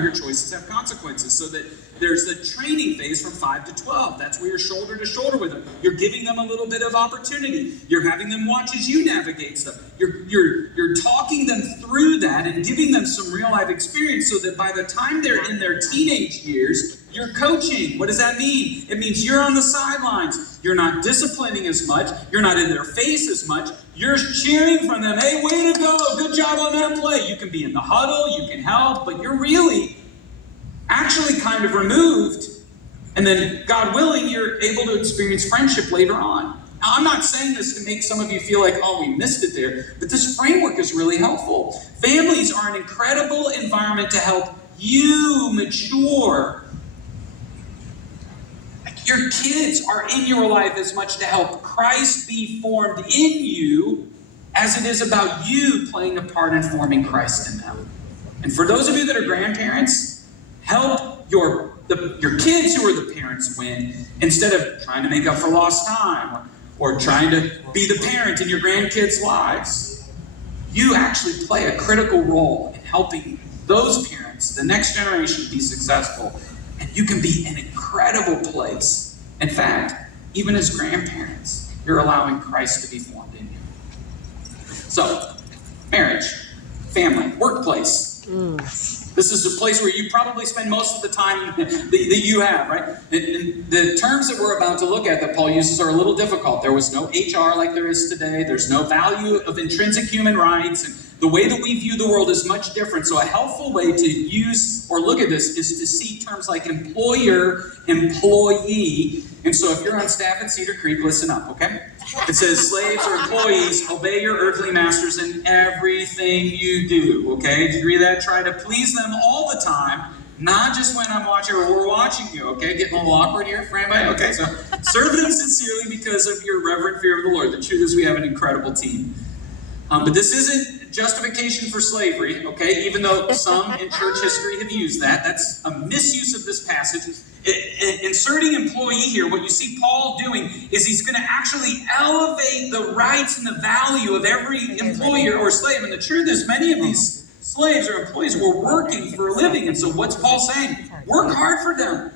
your choices have consequences. So that there's the training phase from 5 to 12. That's where you're shoulder to shoulder with them. You're giving them a little bit of opportunity. You're having them watch as you navigate stuff. You're talking them through that and giving them some real life experience so that by the time they're in their teenage years, you're coaching. What does that mean? It means you're on the sidelines. You're not disciplining as much. You're not in their face as much. You're cheering from them. Hey, way to go. Good job on that play. You can be in the huddle. You can help. But you're really actually kind of removed. And then, God willing, you're able to experience friendship later on. Now, I'm not saying this to make some of you feel like, oh, we missed it there. But this framework is really helpful. Families are an incredible environment to help you mature. Your kids are in your life as much to help Christ be formed in you as it is about you playing a part in forming Christ in them. And for those of you that are grandparents, help your kids who are the parents win instead of trying to make up for lost time or trying to be the parent in your grandkids' lives. You actually play a critical role in helping those parents, the next generation, be successful. And you can be an incredible place. In fact, even as grandparents, you're allowing Christ to be formed in you. So, marriage, family, workplace. This is a place where you probably spend most of the time that you have, right? And the terms that we're about to look at that Paul uses are a little difficult. There was no HR like there is today. There's no value of intrinsic human rights. And the way that we view the world is much different. So a helpful way to use or look at this is to see terms like employer, employee. And so if you're on staff at Cedar Creek, listen up, okay? It says, slaves or employees, obey your earthly masters in everything you do, okay? Did you read that? Try to please them all the time, not just when I'm watching or we're watching you, okay? Getting a little awkward here for anybody? Okay, so serve them sincerely because of your reverent fear of the Lord. The truth is we have an incredible team. But this isn't justification for slavery, okay? Even though some in church history have used that. That's a misuse of this passage. Inserting employee here, what you see Paul doing is he's going to actually elevate the rights and the value of every employer or slave. And the truth is many of these slaves or employees were working for a living. And so what's Paul saying? Work hard for them.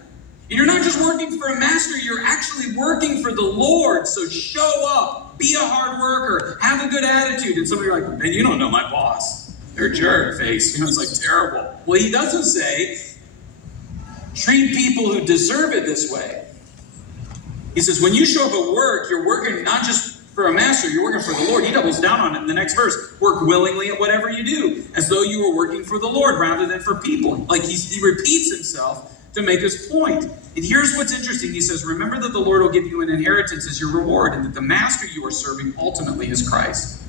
And you're not just working for a master, you're actually working for the Lord. So show up, be a hard worker, have a good attitude. And some of you are like, man, you don't know my boss. They're a jerk face. You know, it's like terrible. Well, he doesn't say, treat people who deserve it this way. He says, when you show up at work, you're working not just for a master, you're working for the Lord. He doubles down on it in the next verse. Work willingly at whatever you do, as though you were working for the Lord rather than for people. Like he repeats himself to make his point. And here's what's interesting. He says, remember that the Lord will give you an inheritance as your reward, and that the master you are serving ultimately is Christ.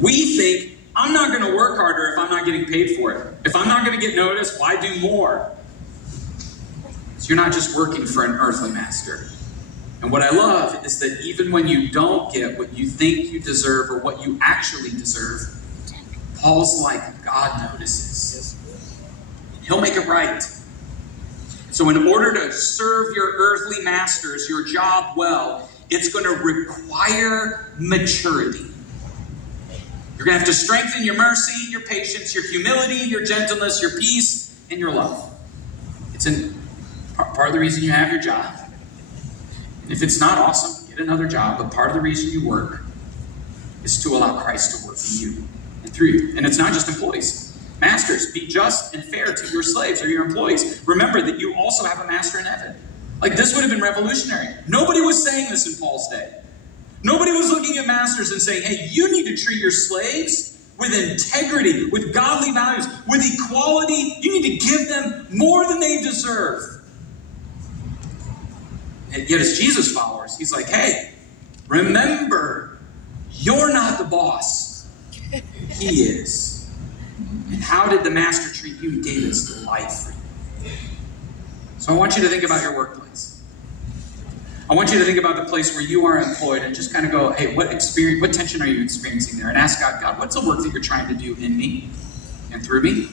We think, I'm not going to work harder if I'm not getting paid for it. If I'm not going to get noticed, why do more? So you're not just working for an earthly master. And what I love is that even when you don't get what you think you deserve or what you actually deserve, Paul's like, God notices. He'll make it right. So in order to serve your earthly masters, your job well, it's going to require maturity. You're going to have to strengthen your mercy, your patience, your humility, your gentleness, your peace, and your love. It's part of the reason you have your job. And if it's not awesome, get another job. But part of the reason you work is to allow Christ to work in you and through you. And it's not just employees. Masters, be just and fair to your slaves or your employees. Remember that you also have a master in heaven. Like, this would have been revolutionary. Nobody was saying this in Paul's day. Nobody was looking at masters and saying, hey, you need to treat your slaves with integrity, with godly values, with equality. You need to give them more than they deserve. And yet as Jesus followers, he's like, hey, remember, you're not the boss. He is. And how did the master treat you? He gave his life for you. So I want you to think about your workplace. I want you to think about the place where you are employed and just kind of go, hey, what tension are you experiencing there? And ask God, what's the work that you're trying to do in me and through me?